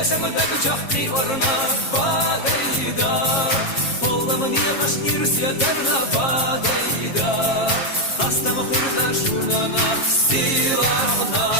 yaşamada çakti orna badayda Oğlamın yavaş girsiyadarna badayda Hasta mı hırda şunana silahna